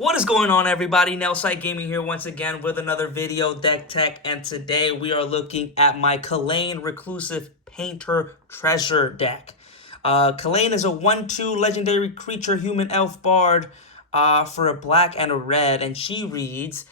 What is going on, everybody? Nelsite Gaming here once again with another video, Deck Tech, and today we are looking at my Kalain Reclusive Painter Treasure deck. Kalain is a 1/2 legendary creature, human elf bard for a black and a red, and she reads,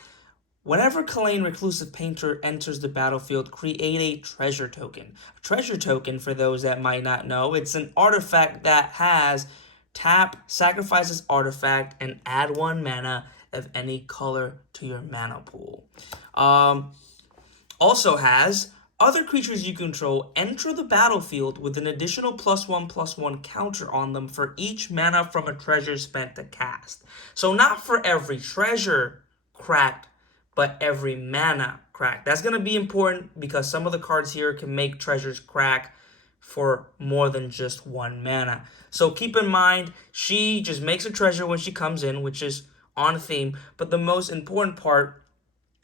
whenever Kalain Reclusive Painter enters the battlefield, create a treasure token. A treasure token, for those that might not know, it's an artifact that has tap, sacrifice this artifact, and add 1 mana of any color to your mana pool. Also has other creatures you control enter the battlefield with an additional +1/+1 counter on them for each mana from a treasure spent to cast. So not for every treasure cracked, but every mana crack. That's going to be important because some of the cards here can make treasures crack for more than just 1 mana. So keep in mind, she just makes a treasure when she comes in, which is on theme. But the most important part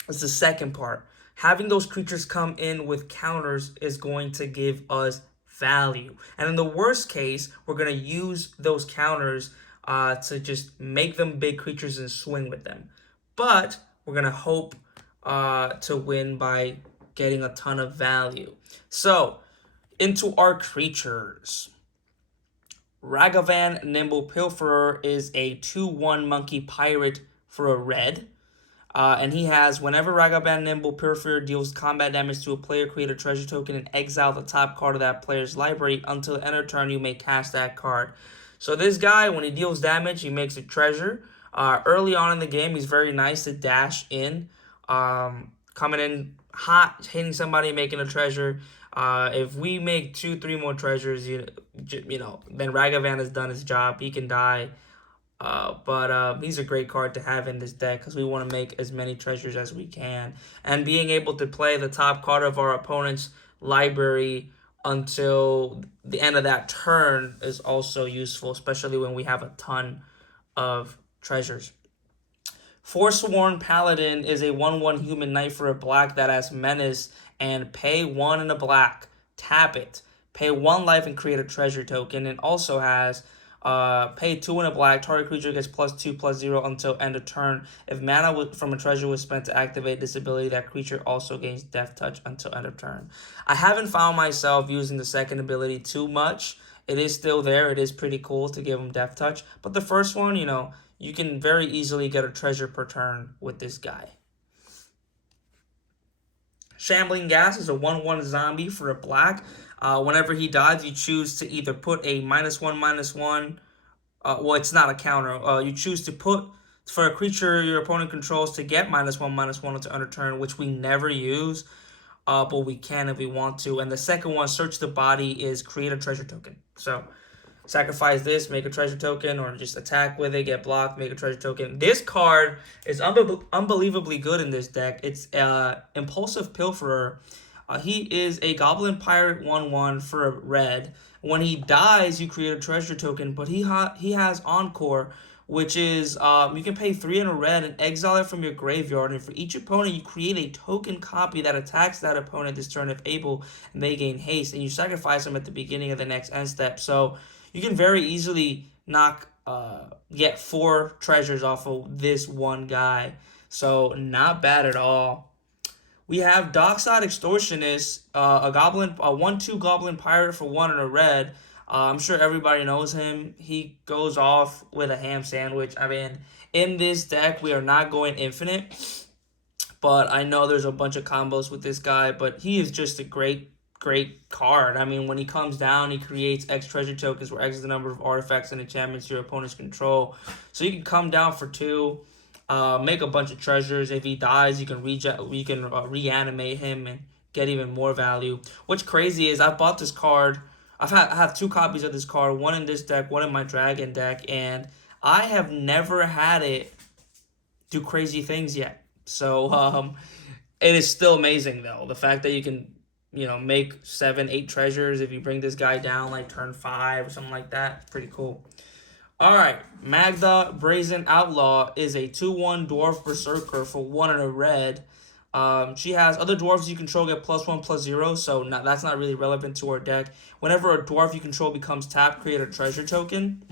is the second part. Having those creatures come in with counters is going to give us value. And in the worst case, we're going to use those counters to just make them big creatures and swing with them. But we're going to hope to win by getting a ton of value. So, into our creatures. Ragavan Nimble Pilferer is a 2/1 monkey pirate for a red. And he has, whenever Ragavan Nimble Pilferer deals combat damage to a player, create a treasure token and exile the top card of that player's library. Until the end of turn, you may cast that card. So this guy, when he deals damage, he makes a treasure. Early on in the game, he's very nice to dash in. Coming in hot, hitting somebody, making a treasure. If we make 2-3 more treasures, then Ragavan has done his job. He can die. But he's a great card to have in this deck because we want to make as many treasures as we can. And being able to play the top card of our opponent's library until the end of that turn is also useful, especially when we have a ton of treasures. Forsworn Paladin is a 1/1 human knight for a black that has menace and pay 1 and a black. Tap it. Pay 1 life and create a treasure token. And also has pay 2 and a black. Target creature gets +2/+0 until end of turn. If mana from a treasure was spent to activate this ability, that creature also gains Death Touch until end of turn. I haven't found myself using the second ability too much. It is still there. It is pretty cool to give him Death Touch. But the first one, you can very easily get a treasure per turn with this guy. Shambling Gas is a 1/1 zombie for a black. Whenever he dies, you choose to either put a -1/-1. Well, it's not a counter. You choose to put for a creature your opponent controls to get -1/-1 until end of turn, which we never use. But we can if we want to. And the second one, Search the Body, is create a treasure token. So sacrifice this, make a treasure token, or just attack with it, get blocked, make a treasure token. This card is unbelievably good in this deck. It's Impulsive Pilferer. He is a Goblin Pirate 1/1 for a red. When he dies, you create a treasure token, but he has Encore, which is you can pay 3 in a red and exile it from your graveyard, and for each opponent you create a token copy that attacks that opponent this turn if able, and they gain haste, and you sacrifice them at the beginning of the next end step. So you can very easily get 4 treasures off of this one guy. So not bad at all. We have Dockside Extortionist, a 1/2 Goblin Pirate for 1 and a red. I'm sure everybody knows him. He goes off with a ham sandwich. I mean, in this deck, we are not going infinite. But I know there's a bunch of combos with this guy. But he is just a great card. I mean, when he comes down, he creates X treasure tokens, where X is the number of artifacts and enchantments your opponents control. So you can come down for 2. Make a bunch of treasures. If he dies, you can reanimate him and get even more value. What's crazy is I bought this card. I have 2 copies of this card, one in this deck, one in my Dragon deck, and I have never had it do crazy things yet. So it is still amazing though. The fact that you can make 7-8 treasures if you bring this guy down like turn 5 or something like that. Pretty cool. All right, Magda Brazen Outlaw is a 2/1 Dwarf Berserker for 1 and a red. She has other dwarves you control get +1/+0, so that's not really relevant to our deck. Whenever a dwarf you control becomes tapped, create a treasure token.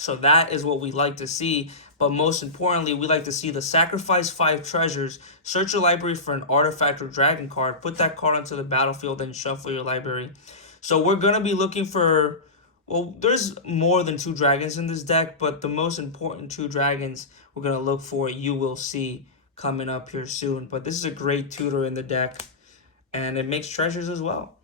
So that is what we like to see. But most importantly, we like to see the sacrifice 5 treasures, search your library for an artifact or dragon card, put that card onto the battlefield, and shuffle your library. So we're going to be looking for, well, there's more than 2 dragons in this deck, but the most important 2 dragons we're going to look for, you will see coming up here soon. But this is a great tutor in the deck, and it makes treasures as well.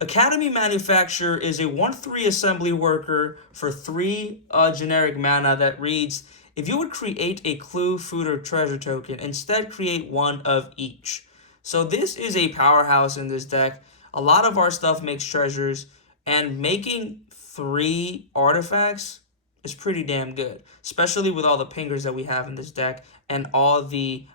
Academy Manufacturer is a 1/3 assembly worker for 3 generic mana that reads, if you would create a clue, food, or treasure token, instead create 1 of each. So this is a powerhouse in this deck. A lot of our stuff makes treasures, and making 3 artifacts is pretty damn good, especially with all the pingers that we have in this deck and all the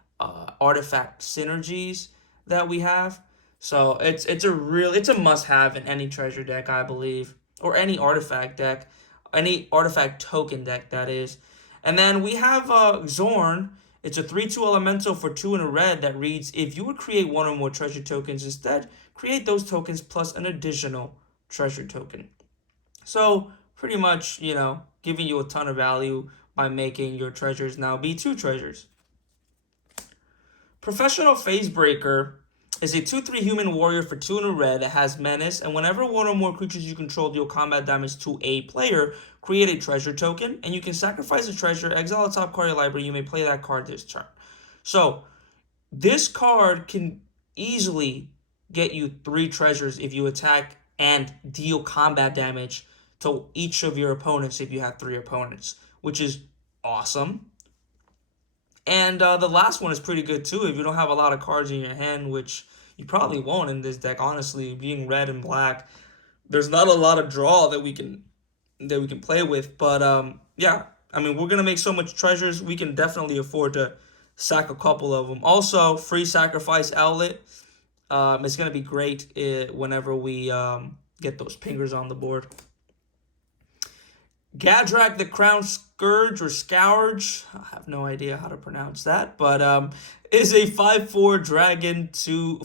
artifact synergies that we have. So it's a must-have in any treasure deck, I believe, or any artifact deck, any artifact token deck, that is. And then we have Zorn. It's a 3/2 elemental for 2 and a red that reads, if you would create 1 or more treasure tokens, instead create those tokens plus an additional treasure token. So pretty much, giving you a ton of value by making your treasures now be 2 treasures. Professional Phasebreaker is a 2/3 human warrior for 2 and a red that has menace, and whenever 1 or more creatures you control deal combat damage to a player, create a treasure token, and you can sacrifice a treasure, exile a top card of your library, you may play that card this turn. So this card can easily get you 3 treasures if you attack and deal combat damage to each of your opponents if you have 3 opponents, which is awesome. And the last one is pretty good too if you don't have a lot of cards in your hand, which you probably won't in this deck, honestly. Being red and black, there's not a lot of draw that we can play with. But yeah, I mean, we're gonna make so much treasures, we can definitely afford to sack a couple of them. Also, free sacrifice outlet. It's gonna be great whenever we get those pingers on the board. Gadrak the Crown Scourge or Scourge, I have no idea how to pronounce that, but is a 5/4 dragon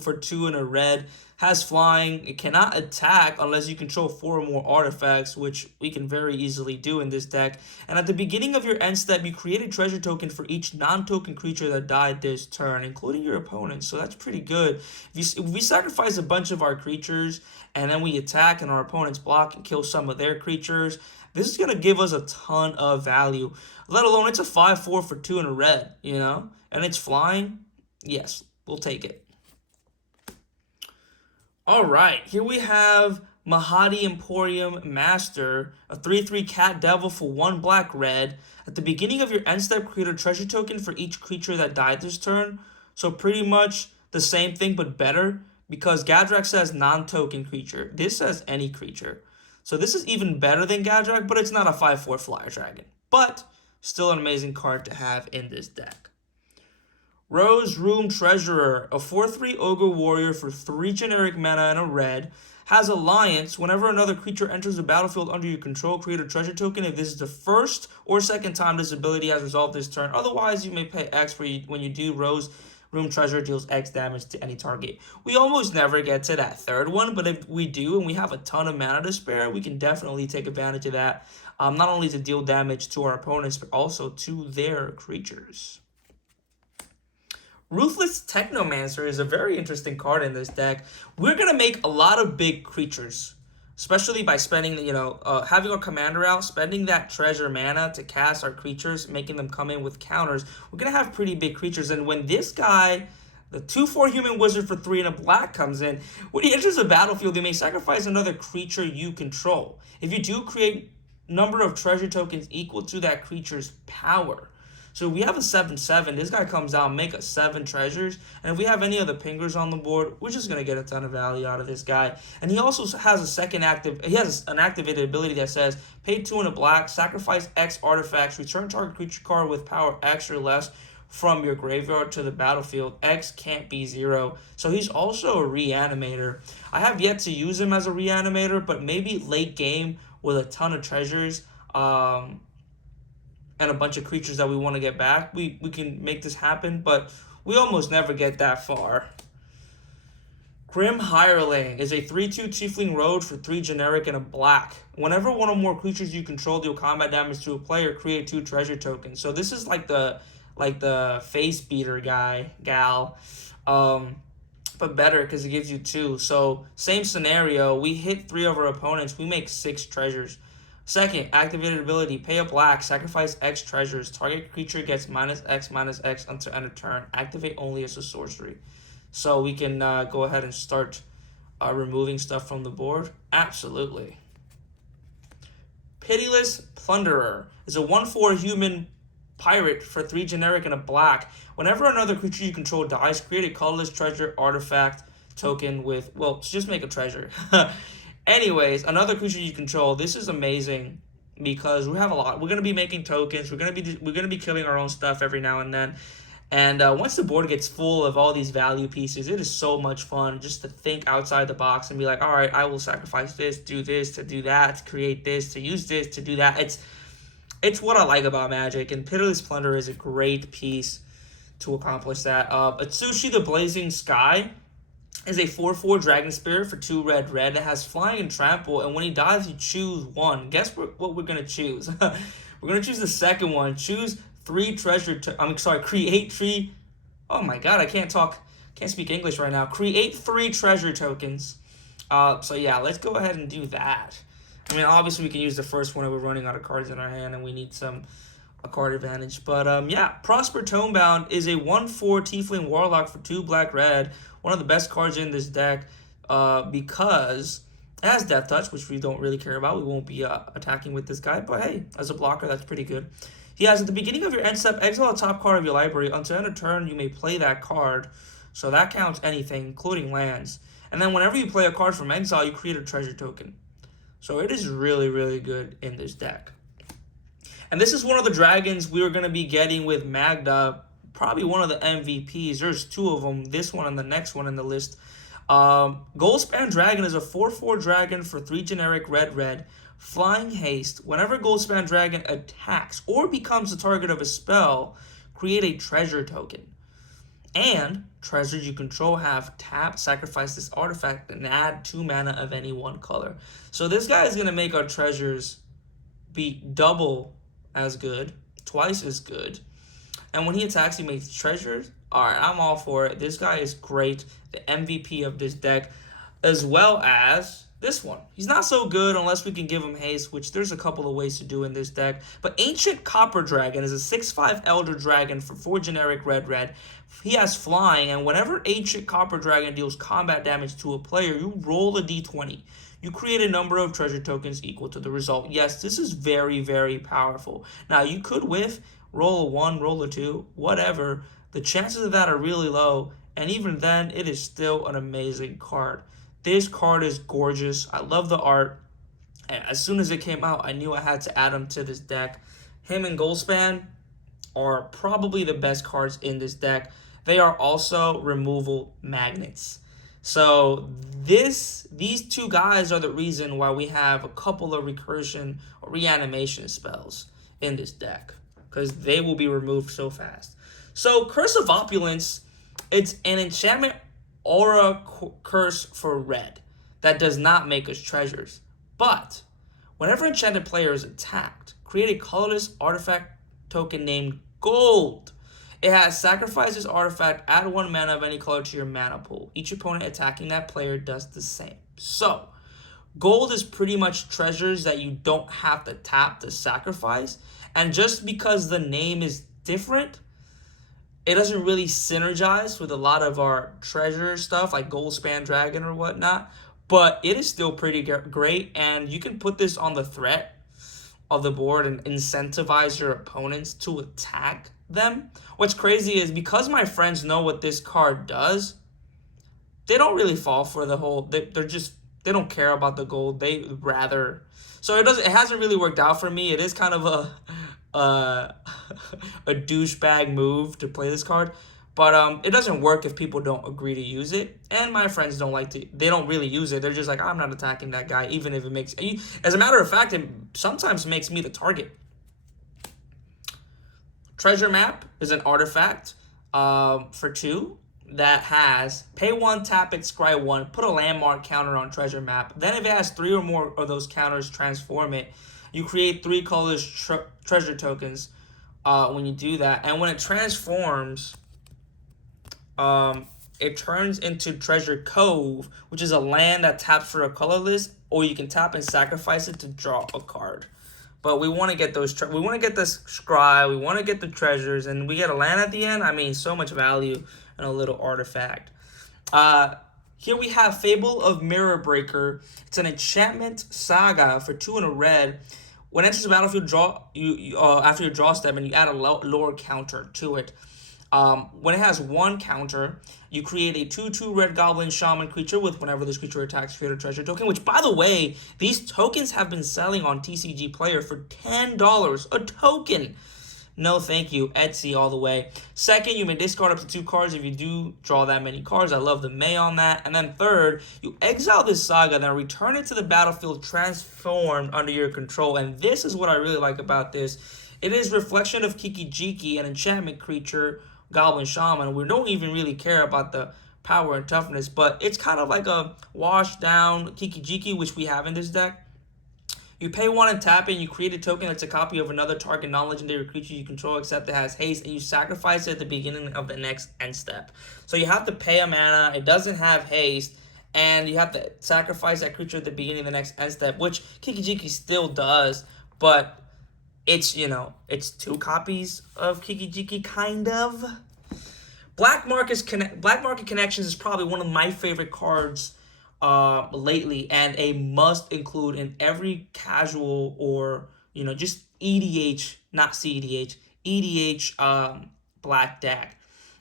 for 2 and a red. Has flying. It cannot attack unless you control 4 or more artifacts, which we can very easily do in this deck. And at the beginning of your end step, you create a treasure token for each non-token creature that died this turn, including your opponent. So that's pretty good. If we sacrifice a bunch of our creatures and then we attack and our opponents block and kill some of their creatures, this is going to give us a ton of value, let alone it's a 5/4 for 2 and a red, and it's flying. Yes, we'll take it. All right, here we have Mahadi Emporium Master, a 3/3 cat devil for 1 black red. At the beginning of your end step, create a treasure token for each creature that died this turn. So pretty much the same thing, but better, because Gadrak says non-token creature. This says any creature. So this is even better than Gadrak, but it's not a 5/4 flyer dragon. But still an amazing card to have in this deck. Rose Room Treasurer, a 4/3 ogre warrior for 3 generic mana and a red. Has Alliance. Whenever another creature enters the battlefield under your control, create a treasure token if this is the first or second time this ability has resolved this turn. Otherwise, you may pay X when you do. Rose Room Treasure deals X damage to any target. We almost never get to that third one, but if we do and we have a ton of mana to spare, we can definitely take advantage of that. Not only to deal damage to our opponents, but also to their creatures. Ruthless Technomancer is a very interesting card in this deck. We're going to make a lot of big creatures, especially by spending, having our commander out, spending that treasure mana to cast our creatures, making them come in with counters. We're going to have pretty big creatures. And when this guy, the 2/4 human wizard for 3 and a black comes in, when he enters the battlefield, you may sacrifice another creature you control. If you do, create number of treasure tokens equal to that creature's power. So we have a 7/7. This guy comes out, make us 7 treasures. And if we have any other pingers on the board, we're just going to get a ton of value out of this guy. And he also has an activated ability that says, pay 2 and a black, sacrifice X artifacts, return target creature card with power X or less from your graveyard to the battlefield. X can't be 0. So he's also a reanimator. I have yet to use him as a reanimator, but maybe late game with a ton of treasures, and a bunch of creatures that we want to get back, we can make this happen, but we almost never get that far. Grim Hireling is a 3/2 Tiefling Road for 3 generic and a black. Whenever one or more creatures you control deal combat damage to a player, create 2 treasure tokens. So this is like the face beater gal. But better because it gives you 2. So same scenario, we hit 3 of our opponents, we make 6 treasures. Second, activated ability, pay a black, sacrifice X treasures. Target creature gets -X until end of turn. Activate only as a sorcery. So we can go ahead and start removing stuff from the board. Absolutely. Pitiless Plunderer is a 1/4 human pirate for 3 generic and a black. Whenever another creature you control dies, create a colorless treasure artifact token with, well, just make a treasure. Anyways, another creature you control. This is amazing because we have a lot. We're gonna be making tokens. We're gonna be killing our own stuff every now and then. And once the board gets full of all these value pieces, it is so much fun just to think outside the box and be like, all right, I will sacrifice this, do this, to do that, to create this, to use this, to do that. It's what I like about Magic, and Pitiless Plunder is a great piece to accomplish that. Atsushi the Blazing Sky is a 4/4 Dragon Spirit for 2 red that has flying and trample, and when he dies, you choose 1. Guess what we're going to choose? We're going to choose the second one. Choose 3 create 3. Oh my god, I can't speak English right now. Create 3 treasure tokens. So yeah, let's go ahead and do that. I mean, obviously we can use the first one if we're running out of cards in our hand and we need a card advantage. But yeah, Prosper Tomebound is a 1/4 Tiefling Warlock for 2 black-red. One of the best cards in this deck because it has Death Touch, which we don't really care about. We won't be attacking with this guy. But hey, as a blocker, that's pretty good. He has, at the beginning of your end step, exile a top card of your library. Until end of turn, you may play that card. So that counts anything, including lands. And then whenever you play a card from exile, you create a treasure token. So it is really, really good in this deck. And this is one of the dragons we are going to be getting with Magda. Probably one of the MVPs. There's 2 of them. This one and the next one in the list. Goldspan Dragon is a 4/4 dragon for 3 generic red. Flying haste. Whenever Goldspan Dragon attacks or becomes the target of a spell, create a treasure token. And treasures you control have tap, sacrifice this artifact, and add 2 mana of any one color. So this guy is going to make our treasures be double as good, twice as good. And when he attacks, he makes treasures. Alright, I'm all for it. This guy is great. The MVP of this deck, as well as this one. He's not so good unless we can give him haste, which there's a couple of ways to do in this deck. But Ancient Copper Dragon is a 6/5 Elder Dragon for 4 generic red. He has flying, and whenever Ancient Copper Dragon deals combat damage to a player, you roll a d20. You create a number of treasure tokens equal to the result. Yes, this is very, very powerful. Now, you could whiff, roll a 1, roll a 2, whatever. The chances of that are really low, and even then, it is still an amazing card. This card is gorgeous. I love the art. And as soon as it came out, I knew I had to add him to this deck. Him and Goldspan are probably the best cards in this deck. They are also removal magnets. So these 2 guys are the reason why we have a couple of recursion or reanimation spells in this deck, because they will be removed so fast. So Curse of Opulence, it's an enchantment aura curse for red that does not make us treasures. But whenever enchanted player is attacked, create a colorless artifact token named Gold. It has sacrifice this artifact, add 1 mana of any color to your mana pool. Each opponent attacking that player does the same. So Gold is pretty much treasures that you don't have to tap to sacrifice. And just because the name is different, it doesn't really synergize with a lot of our treasure stuff like Goldspan Dragon or whatnot. But it is still pretty great. And you can put this on the threat of the board and incentivize your opponents to attack them. What's crazy is because my friends know what this card does, they don't really fall for the whole, they don't care about the gold. They rather, so it hasn't really worked out for me. It is kind of a douchebag move to play this card, but it doesn't work if people don't agree to use it. And my friends they don't really use it. They're just like, I'm not attacking that guy, even if it makes, as a matter of fact, it sometimes makes me the target. Treasure Map is an artifact for 2. that has pay 1, tap it, scry 1, put a landmark counter on treasure map. Then if it has 3 or more of those counters, transform it. You create 3 colors treasure tokens when you do that. And when it transforms, it turns into Treasure Cove, which is a land that taps for a colorless, or you can tap and sacrifice it to draw a card. But we want to get those. We want to get this scry. We want to get the treasures, and we get a land at the end. I mean, so much value in a little artifact. Here we have Fable of Mirror Breaker. It's an enchantment saga for 2 and a red. When it enters the battlefield, after your draw step, and you add a lower counter to it. When it has 1 counter, you create a 2/2 red goblin shaman creature with whenever this creature attacks, create a treasure token. Which, by the way, these tokens have been selling on TCG Player for $10 a token. No, thank you, Etsy all the way. Second, you may discard up to 2 cards if you do draw that many cards. I love the May on that. And then third, you exile this saga, then return it to the battlefield transformed under your control. And this is what I really like about this. It is Reflection of Kiki-Jiki, an enchantment creature, Goblin Shaman. We don't even really care about the power and toughness, but it's kind of like a washed down Kiki-Jiki, which we have in this deck. You pay 1 and tap it, and you create a token that's a copy of another target non-legendary creature you control, except it has haste, and you sacrifice it at the beginning of the next end step. So you have to pay a mana, it doesn't have haste, and you have to sacrifice that creature at the beginning of the next end step, which Kiki-Jiki still does, but it's, it's 2 copies of Kiki-Jiki, kind of. Black Market Connections is probably one of my favorite cards lately, and a must include in every casual or just EDH, not CEDH, EDH black deck.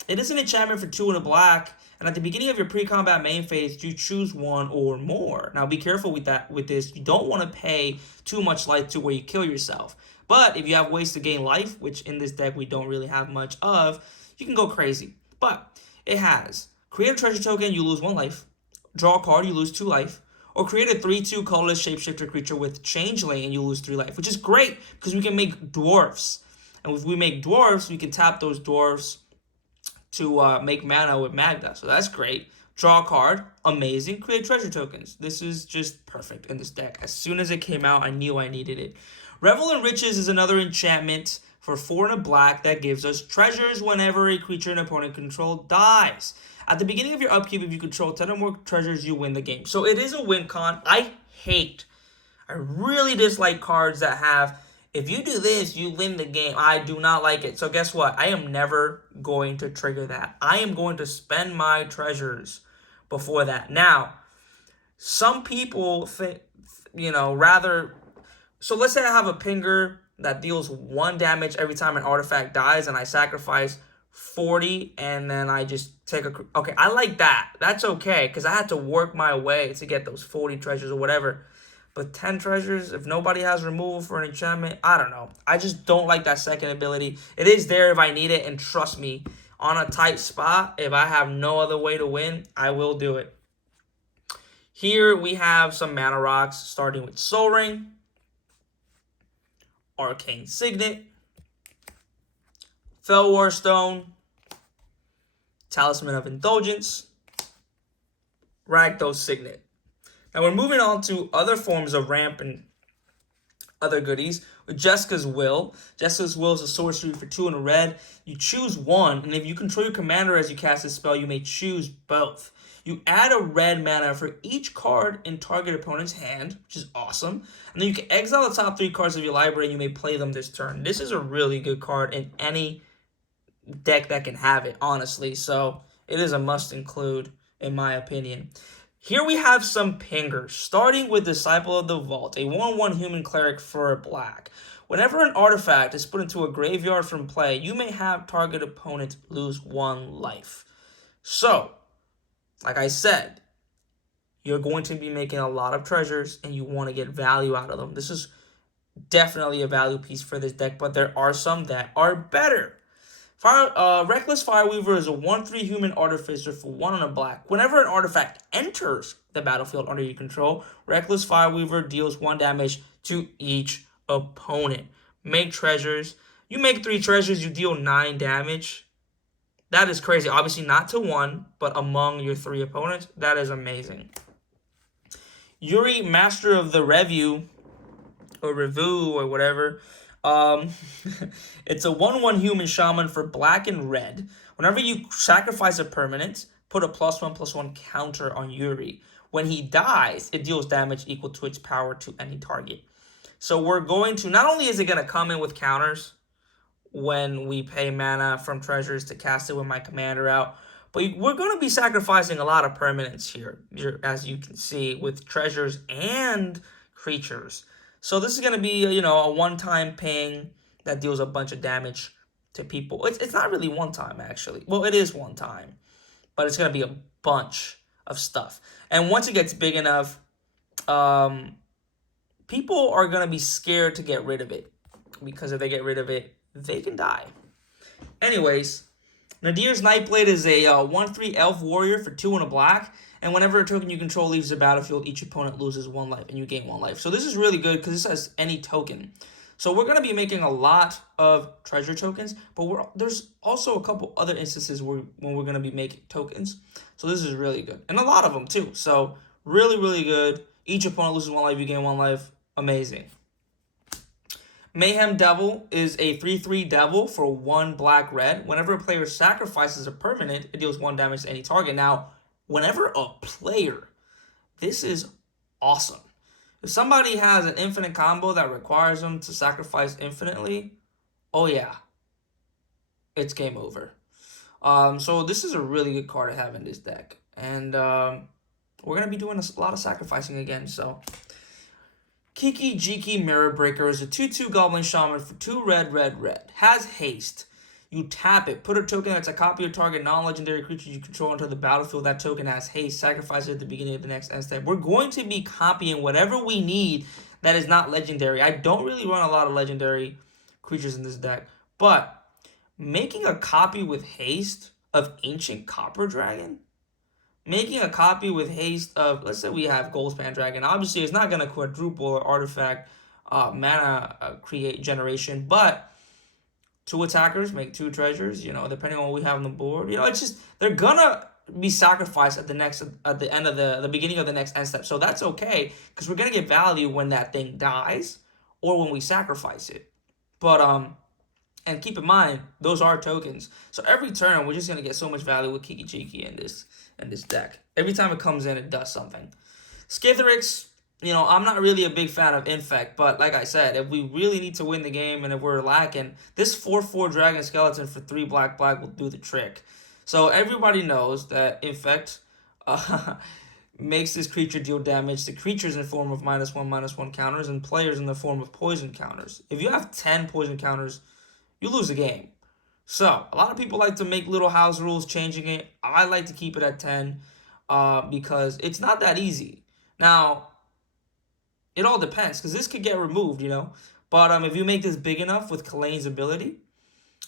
It is an enchantment for 2 and a black, and at the beginning of your pre-combat main phase, you choose 1 or more. Now be careful with this. You don't want to pay too much life to where you kill yourself. But if you have ways to gain life, which in this deck we don't really have much of, you can go crazy. But it has create a treasure token, you lose 1 life. Draw a card, you lose 2 life. Or create a 3/2 colorless shapeshifter creature with changeling and you lose 3 life, which is great because we can make dwarfs. And if we make dwarfs, we can tap those dwarfs to make mana with Magda. So that's great. Draw a card, amazing. Create treasure tokens. This is just perfect in this deck. As soon as it came out, I knew I needed it. Revel in Riches is another enchantment for 4 and a black that gives us treasures whenever a creature an opponent control dies. At the beginning of your upkeep, if you control 10 or more treasures, you win the game. So it is a win con. I really dislike cards that have, if you do this, you win the game. I do not like it. So guess what? I am never going to trigger that. I am going to spend my treasures before that. Now, some people think, rather... So let's say I have a pinger that deals 1 damage every time an artifact dies, and I sacrifice 40, and then I just take a... Okay, I like that. That's okay, because I had to work my way to get those 40 treasures or whatever. But 10 treasures, if nobody has removal for an enchantment, I don't know. I just don't like that second ability. It is there if I need it, and trust me, on a tight spot, if I have no other way to win, I will do it. Here we have some mana rocks, starting with Soul Ring, Arcane Signet, Fellwar Stone, Talisman of Indulgence, Rakdos Signet. Now we're moving on to other forms of ramp and other goodies. With Jeska's Will. Jeska's Will is a sorcery for 2 and a red. You choose 1, and if you control your commander as you cast a spell, you may choose both. You add a red mana for each card in target opponent's hand, which is awesome. And then you can exile the top 3 cards of your library, and you may play them this turn. This is a really good card in any deck that can have it, honestly. So it is a must include, in my opinion. Here we have some pingers, starting with Disciple of the Vault, a 1/1 human cleric for a black. Whenever an artifact is put into a graveyard from play, you may have target opponent lose 1 life. So, like I said, you're going to be making a lot of treasures, and you want to get value out of them. This is definitely a value piece for this deck, but there are some that are better. Reckless Fireweaver is a 1/3 human artificer for 1 and a black. Whenever an artifact enters the battlefield under your control, Reckless Fireweaver deals 1 damage to each opponent. Make treasures. You make 3 treasures, you deal 9 damage. That is crazy. Obviously not to one, but among your 3 opponents. That is amazing. Yuri, Master of the Review, or Revu, or whatever. Um, it's a 1/1 human shaman for black and red. Whenever you sacrifice a permanent, put a +1/+1 counter on Yuri. When he dies, it deals damage equal to its power to any target. So we're going to, not only is it going to come in with counters when we pay mana from treasures to cast it with my commander out, but we're going to be sacrificing a lot of permanents here, as you can see, with treasures and creatures. So this is going to be, a one-time ping that deals a bunch of damage to people. It's not really one time, actually. Well, it is one time, but it's going to be a bunch of stuff. And once it gets big enough, people are going to be scared to get rid of it, because if they get rid of it, they can die. Anyways, Nadir's Nightblade is a 1/3 elf warrior for 2 and a black, and whenever a token you control leaves the battlefield, each opponent loses 1 life, and you gain 1 life. So this is really good because this has any token. So we're going to be making a lot of treasure tokens, but there's also a couple other instances when we're going to be making tokens. So this is really good, and a lot of them too. So really, really good. Each opponent loses 1 life, you gain 1 life. Amazing. Mayhem Devil is a 3/3 devil for 1 black red. Whenever a player sacrifices a permanent, it deals 1 damage to any target. Now, whenever a player, this is awesome. If somebody has an infinite combo that requires them to sacrifice infinitely, oh yeah, it's game over. So this is a really good card to have in this deck. And we're going to be doing a lot of sacrificing again, so... Kiki Jiki Mirror Breaker is a 2/2 Goblin Shaman for 2 red, red, red. Has haste. You tap it. Put a token that's a copy of target non-legendary creature you control onto the battlefield. That token has haste. Sacrifice it at the beginning of the next end step. We're going to be copying whatever we need that is not legendary. I don't really run a lot of legendary creatures in this deck, but making a copy with haste of Ancient Copper Dragon, making a copy with haste of, let's say we have Goldspan Dragon. Obviously, it's not going to quadruple or artifact mana create generation, but 2 attackers make 2 treasures, depending on what we have on the board. It's just, they're going to be sacrificed at the end of the beginning of the next end step. So that's okay, because we're going to get value when that thing dies or when we sacrifice it. But, and keep in mind, those are tokens. So every turn, we're just going to get so much value with Kiki Jiki in this deck. Every time it comes in, it does something. Skithiryx, I'm not really a big fan of Infect, but like I said, if we really need to win the game and if we're lacking, this 4/4 Dragon Skeleton for 3 black will do the trick. So everybody knows that Infect makes this creature deal damage to creatures in the form of -1/-1 counters and players in the form of poison counters. If you have 10 poison counters, you lose the game. So, a lot of people like to make little house rules changing it. I like to keep it at 10 because it's not that easy. Now, it all depends because this could get removed, But if you make this big enough with Kalain's ability,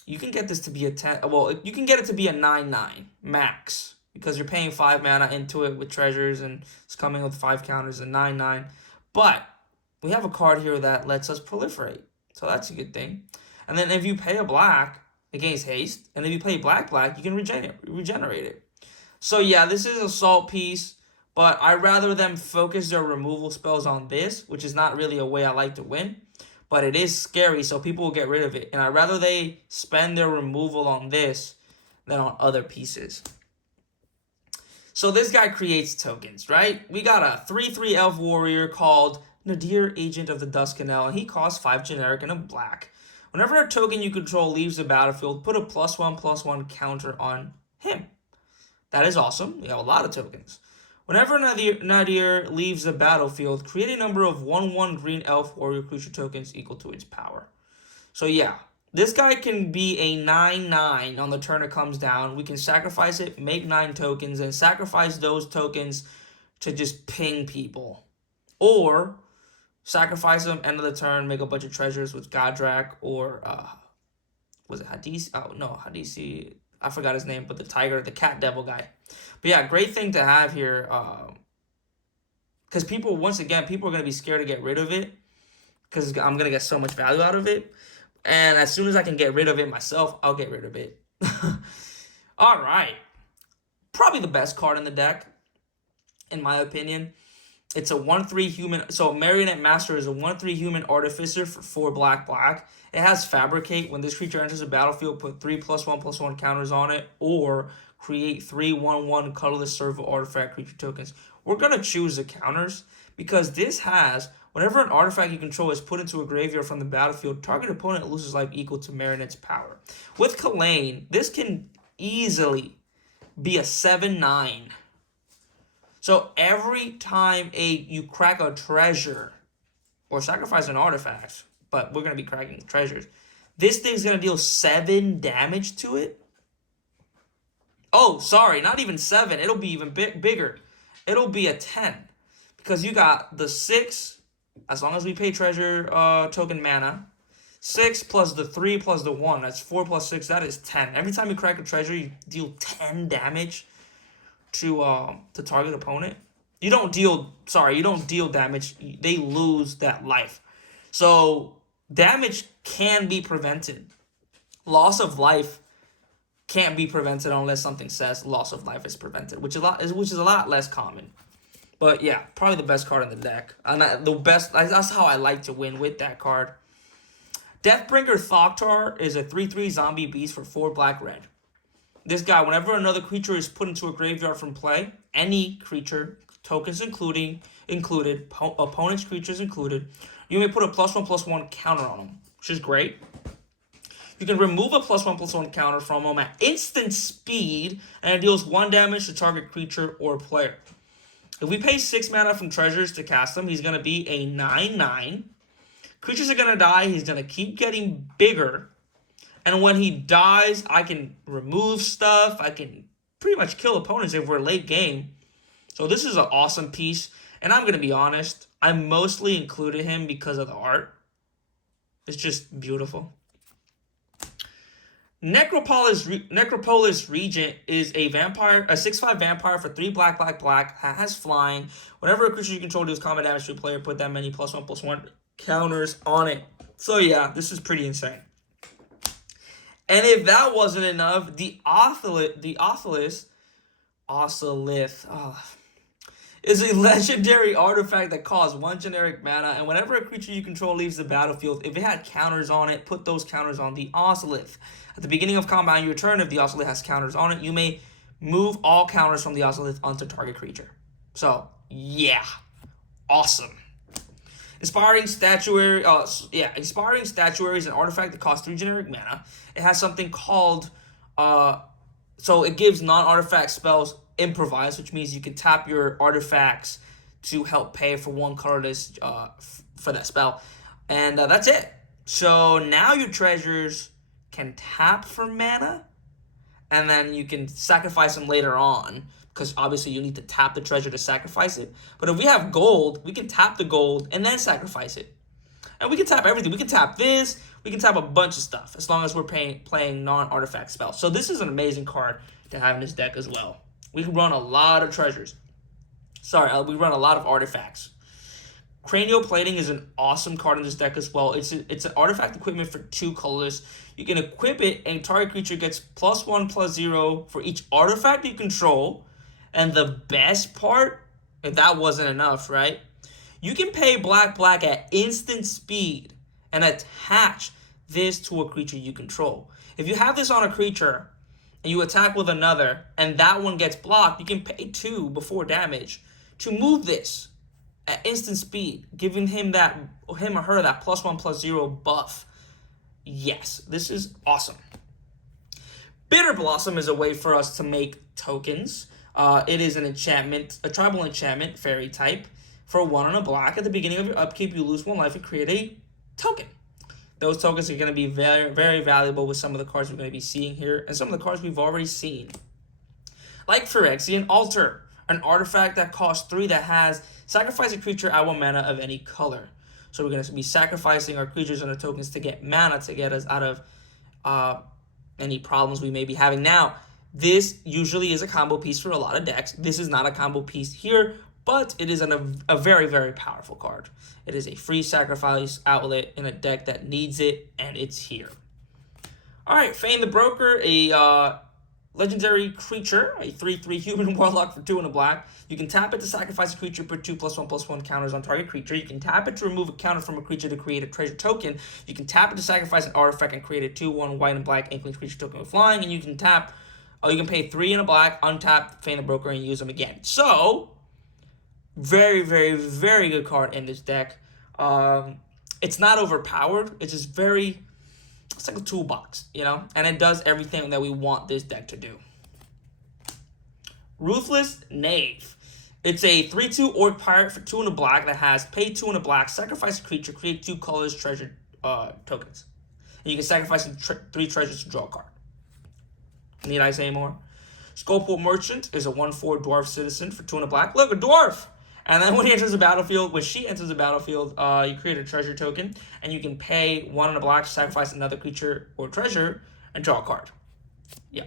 you can get this to be a 10. Well, you can get it to be a 9/9 max because you're paying 5 mana into it with treasures and it's coming with 5 counters and 9/9. But we have a card here that lets us proliferate. So that's a good thing. And then if you pay a black, it gains haste, and if you play black, you can regenerate it. So yeah, this is a salt piece, but I'd rather them focus their removal spells on this, which is not really a way I like to win, but it is scary, so people will get rid of it. And I'd rather they spend their removal on this than on other pieces. So this guy creates tokens, right? We got a 3/3 elf warrior called Nadir, Agent of the Duskanel, and he costs 5 generic and a black. Whenever a token you control leaves the battlefield, put a +1/+1 counter on him. That is awesome. We have a lot of tokens. Whenever Nadir leaves the battlefield, create a number of 1/1 green elf warrior creature tokens equal to its power. So yeah, this guy can be a 9/9 on the turn it comes down. We can sacrifice it, make 9 tokens, and sacrifice those tokens to just ping people. Or sacrifice them, end of the turn, make a bunch of treasures with Godrak or, was it Hadisi? Oh, no, Hadisi. I forgot his name, but the cat devil guy. But yeah, great thing to have here. Because people are going to be scared to get rid of it because I'm going to get so much value out of it. And as soon as I can get rid of it myself, I'll get rid of it. All right. Probably the best card in the deck, in my opinion. It's a 1/3 human. So Marionette Master is a 1/3 human artificer for 4 black black. It has Fabricate. When this creature enters the battlefield, put 3+1/+1 counters on it, or create 3/1/1 colorless servo artifact creature tokens. We're gonna choose the counters because this has whenever an artifact you control is put into a graveyard from the battlefield, target opponent loses life equal to Marionette's power. With Kalain, this can easily be a 7/9. So every time you crack a treasure or sacrifice an artifact, but we're going to be cracking treasures, this thing's going to deal 7 damage to it. Oh, sorry, not even 7. It'll be even bigger. It'll be a 10. Because you got the 6, as long as we pay treasure token mana, 6 plus the 3 plus the 1, that's 4 plus 6, that is 10. Every time you crack a treasure, you deal 10 damage to target opponent. You don't deal damage. They lose that life. So damage can be prevented. Loss of life can't be prevented unless something says loss of life is prevented, which is a lot less common. But yeah, probably the best card in the deck. And that's how I like to win with that card. Deathbringer Thoktar is a 3/3 zombie beast for 4 black red. This guy, whenever another creature is put into a graveyard from play, any creature, tokens included, opponent's creatures included, you may put a +1/+1 counter on them, which is great. You can remove a +1/+1 counter from them at instant speed, and it deals 1 damage to target creature or player. If we pay 6 mana from treasures to cast him, he's going to be a 9/9. Creatures are going to die, he's going to keep getting bigger. And when he dies, I can remove stuff. I can pretty much kill opponents if we're late game. So this is an awesome piece. And I'm going to be honest, I mostly included him because of the art. It's just beautiful. Necropolis Regent is a vampire, a 6/5 vampire for 3 black, black, black, has flying. Whenever a creature you control deals combat damage to a player, put that many +1/+1 counters on it. So yeah, this is pretty insane. And if that wasn't enough, the Oscillith is a legendary artifact that costs 1 generic mana, and whenever a creature you control leaves the battlefield, if it had counters on it, put those counters on the Oscillith. At the beginning of combat on your turn, if the Oscillith has counters on it, you may move all counters from the Oscillith onto target creature. So, yeah. Awesome. Inspiring Statuary is an artifact that costs 3 generic mana. It has something called, so it gives non-artifact spells improvise, which means you can tap your artifacts to help pay for 1 colorless for that spell. And that's it. So now your treasures can tap for mana, and then you can sacrifice them later on, because obviously you need to tap the treasure to sacrifice it. But if we have gold, we can tap the gold and then sacrifice it. And we can tap everything. We can tap this. We can tap a bunch of stuff as long as we're playing non-artifact spells. So this is an amazing card to have in this deck as well. We can run a lot of treasures. We run a lot of artifacts. Cranial Plating is an awesome card in this deck as well. It's an artifact equipment for 2 colors. You can equip it, and target creature gets +1/+0 for each artifact you control. And the best part, if that wasn't enough, right? You can pay black, black at instant speed and attach this to a creature you control. If you have this on a creature and you attack with another, and that one gets blocked, you can pay 2 before damage to move this at instant speed, giving him or her that +1/+0 buff. Yes, this is awesome. Bitter Blossom is a way for us to make tokens. It is an enchantment, a tribal enchantment, fairy type, for 1 and a black. At the beginning of your upkeep, you lose 1 life and create a token. Those tokens are going to be very, very valuable with some of the cards we're going to be seeing here, and some of the cards we've already seen. Like Phyrexian Altar, an artifact that costs 3 that has sacrifice a creature at 1 mana of any color. So we're going to be sacrificing our creatures and our tokens to get mana to get us out of any problems we may be having. Now, this usually is a combo piece for a lot of decks. This is not a combo piece here, but it is a very, very powerful card. It is a free sacrifice outlet in a deck that needs it, and it's here. All right, Fane the Broker, a Legendary creature, a 3/3 human warlock for 2 and a black. You can tap it to sacrifice a creature, put 2+1/+1 counters on target creature. You can tap it to remove a counter from a creature to create a treasure token. You can tap it to sacrifice an artifact and create a 2/1 white and black inkling creature token with flying. And you can you can pay 3 and a black, untap Feign the Broker, and use them again. So, very, very, very good card in this deck. It's not overpowered. It's just it's like a toolbox, you know? And it does everything that we want this deck to do. Ruthless Knave. It's a 3/2 Orc Pirate for 2 and a black that has pay 2 and a black, sacrifice a creature, create 2 colorless treasure tokens. And you can sacrifice 3 treasures to draw a card. Need I say more? Skullport Merchant is a 1/4 Dwarf Citizen for 2 and a black. Look, a dwarf! And then when she enters the battlefield, you create a treasure token, and you can pay 1 and a black to sacrifice another creature or treasure and draw a card. Yeah.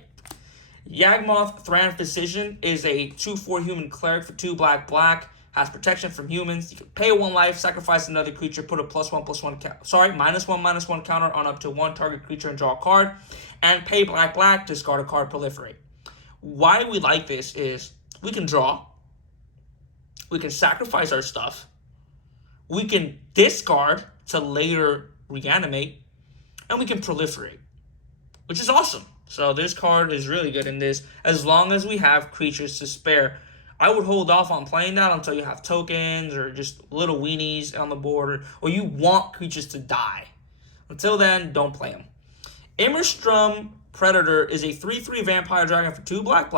Yawgmoth Thran Physician is a 2/4 human cleric for 2 black, has protection from humans. You can pay 1 life, sacrifice another creature, put a -1/-1 counter on up to 1 target creature and draw a card, and pay black, discard a card, proliferate. Why we like this is we can draw, we can sacrifice our stuff, we can discard to later reanimate, and we can proliferate, which is awesome. So this card is really good in this, as long as we have creatures to spare. I would hold off on playing that until you have tokens or just little weenies on the board, or you want creatures to die. Until then, don't play them. Immerstrom Predator is a 3/3 vampire dragon for 2 black,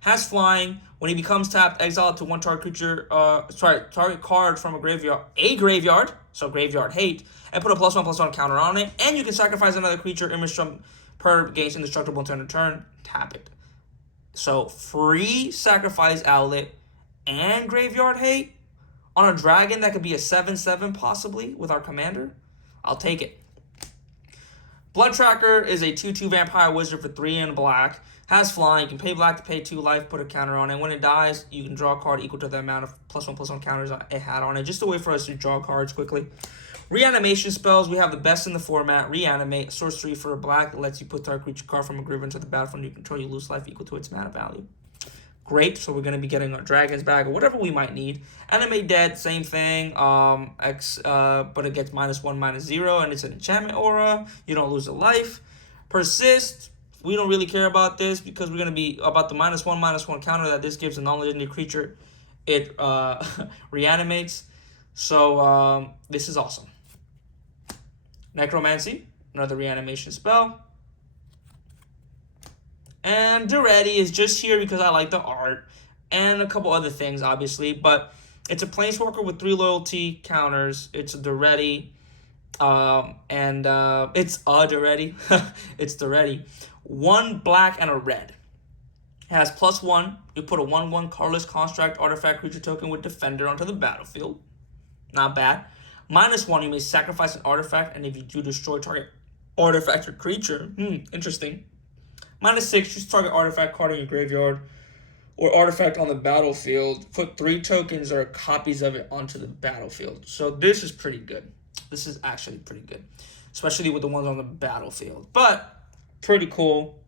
has flying. When he becomes tapped, exile it to 1 target creature, target card from a graveyard, so graveyard hate, and put a +1/+1 counter on it. And you can sacrifice another creature. Immerstrom Predator gains indestructible until end of turn, tap it. So free sacrifice outlet and graveyard hate on a dragon that could be a 7/7 possibly with our commander. I'll take it. Blood Tracker is a 2/2 vampire wizard for 3 and black. Has flying. You can pay black to pay 2 life, put a counter on it. When it dies, you can draw a card equal to the amount of +1/+1 counters it had on it. Just a way for us to draw cards quickly. Reanimation spells. We have the best in the format. Reanimate. Sorcery for a black that lets you put target creature card from a graveyard into the battlefield you control. You lose life equal to its mana value. Great. So we're going to be getting our dragons back or whatever we might need. Animate Dead. Same thing. But it gets -1/-0 and it's an enchantment aura. You don't lose a life. Persist. We don't really care about this because we're going to be about the -1/-1 counter that this gives a non-legendary creature. It reanimates. So this is awesome. Necromancy, another reanimation spell. And Duretti is just here because I like the art. And a couple other things, obviously. But it's a Planeswalker with 3 loyalty counters. It's a Duretti. It's a Duretti. It's Duretti. 1 black and a red. It has +1. You put a 1/1 colorless construct artifact creature token with Defender onto the battlefield. Not bad. -1, you may sacrifice an artifact, and if you do, destroy target artifact or creature. Interesting. -6, choose target artifact card in your graveyard or artifact on the battlefield. Put 3 tokens or copies of it onto the battlefield. So this is pretty good. This is actually pretty good, especially with the ones on the battlefield. But pretty cool.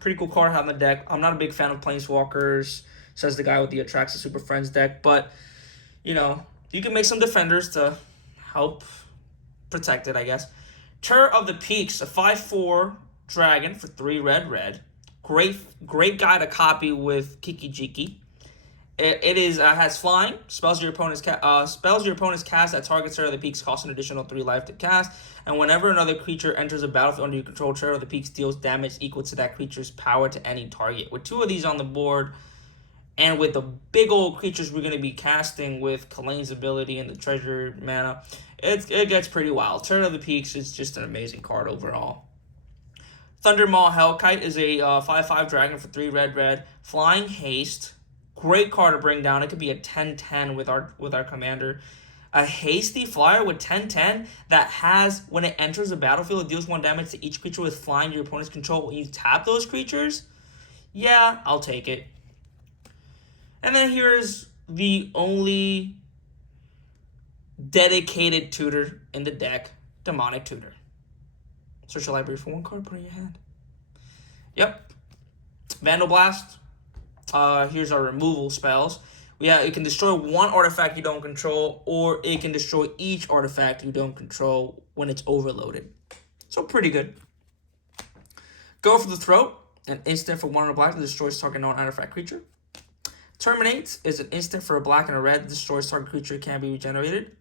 Pretty cool card to have in the deck. I'm not a big fan of Planeswalkers, says the guy with the Attracts the Super Friends deck. But, you know, you can make some defenders to help protect it, I guess. Terror of the Peaks, a 5/4 dragon for 3 red. Great guy to copy with Kiki Jiki. It has flying. Spells your opponent's cast that targets Terror of the Peaks cost an additional 3 life to cast. And whenever another creature enters a battlefield under your control, Terror of the Peaks deals damage equal to that creature's power to any target. With 2 of these on the board, and with the big old creatures we're going to be casting with Kalain's ability and the treasure mana, it gets pretty wild. Terror of the Peaks is just an amazing card overall. Thundermaw Hellkite is a 5/5 dragon for 3 red. Flying haste. Great card to bring down. It could be a 10/10 with our commander. A hasty flyer with 10/10 that has, when it enters the battlefield, it deals 1 damage to each creature with flying your opponent's control. When you tap those creatures, yeah, I'll take it. And then here's the only dedicated tutor in the deck, Demonic Tutor. Search your library for 1 card, put it in your hand. Yep. Vandal Blast. Here's our removal spells. It can destroy one artifact you don't control, or it can destroy each artifact you don't control when it's overloaded. So pretty good. Go for the Throat, an instant for 1 and a black that destroys target non-artifact creature. Terminate is an instant for a black and a red that destroys target creature, can be regenerated.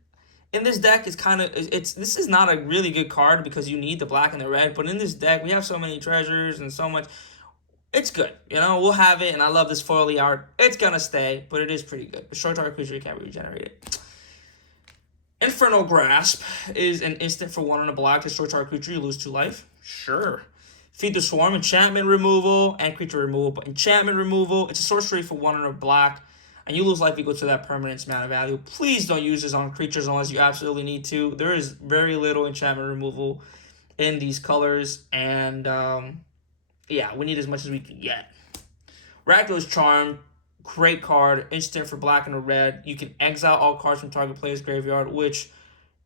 In this deck, this is not a really good card because you need the black and the red, but in this deck, we have so many treasures and so much. It's good, we'll have it, and I love this foily art. It's gonna stay, but it is pretty good. Destroy target creature, can't be regenerated. Infernal Grasp is an instant for 1 and a black. Destroy target creature, you lose 2 life. Sure. Feed the Swarm, enchantment removal, and creature removal. But enchantment removal, it's a sorcery for 1 and a black, and you lose life equal to that permanent's mana value. Please don't use this on creatures unless you absolutely need to. There is very little enchantment removal in these colors, and yeah, we need as much as we can get. Rakdos Charm, great card, instant for black and a red. You can exile all cards from target player's graveyard, which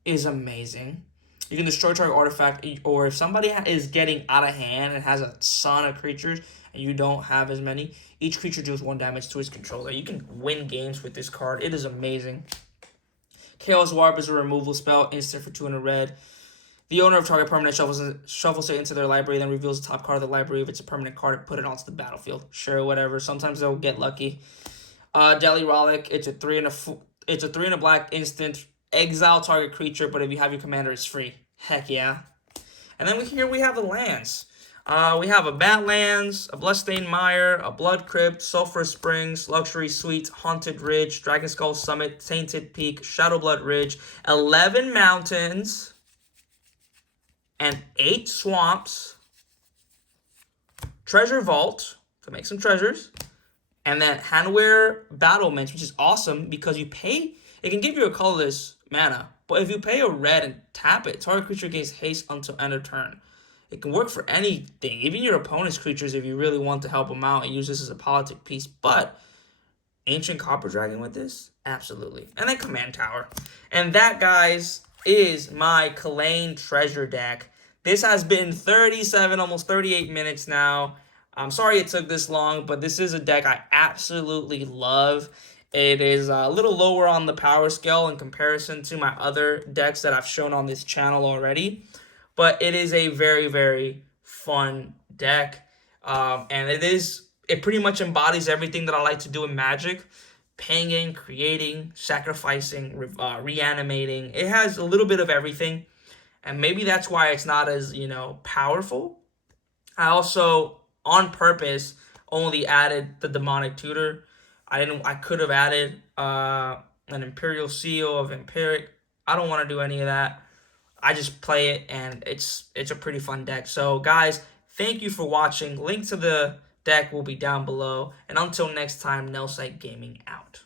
is amazing. You can destroy target artifact, or if somebody is getting out of hand and has a ton of creatures and you don't have as many, each creature deals 1 damage to its controller. You can win games with this card. It is amazing. Chaos Warp is a removal spell, instant for 2 and a red. The owner of target permanent shuffles it into their library, then reveals the top card of the library. If it's a permanent card, and put it onto the battlefield. Sure, whatever. Sometimes they'll get lucky. Deli Rollick, it's a 3 and a black instant. Exile target creature, but if you have your commander, it's free. Heck yeah. And then here we have the lands. We have a Badlands, a Bloodstained Mire, a Blood Crypt, Sulphur Springs, Luxury Suites, Haunted Ridge, Dragon Skull Summit, Tainted Peak, Shadowblood Ridge, 11 mountains, and 8 swamps, Treasure Vault to make some treasures, and then Handwear Battlements, which is awesome because you pay. It can give you a colorless mana, but if you pay a red and tap it, target creature gains haste until end of turn. It can work for anything, even your opponent's creatures if you really want to help them out and use this as a politic piece. But Ancient Copper Dragon with this? Absolutely. And then Command Tower. And that, guys, is my Kalain Treasure deck. This has been 37, almost 38 minutes now. I'm sorry it took this long, but this is a deck I absolutely love. It is a little lower on the power scale in comparison to my other decks that I've shown on this channel already. But it is a very, very fun deck. And it pretty much embodies everything that I like to do in Magic. Paying, creating, sacrificing, reanimating. It has a little bit of everything. And maybe that's why it's not as, powerful. I also, on purpose, only added the Demonic Tutor. I could have added an Imperial Seal of Empiric. I don't want to do any of that. I just play it, and it's a pretty fun deck. So, guys, thank you for watching. Link to the deck will be down below. And until next time, Nelsite Gaming out.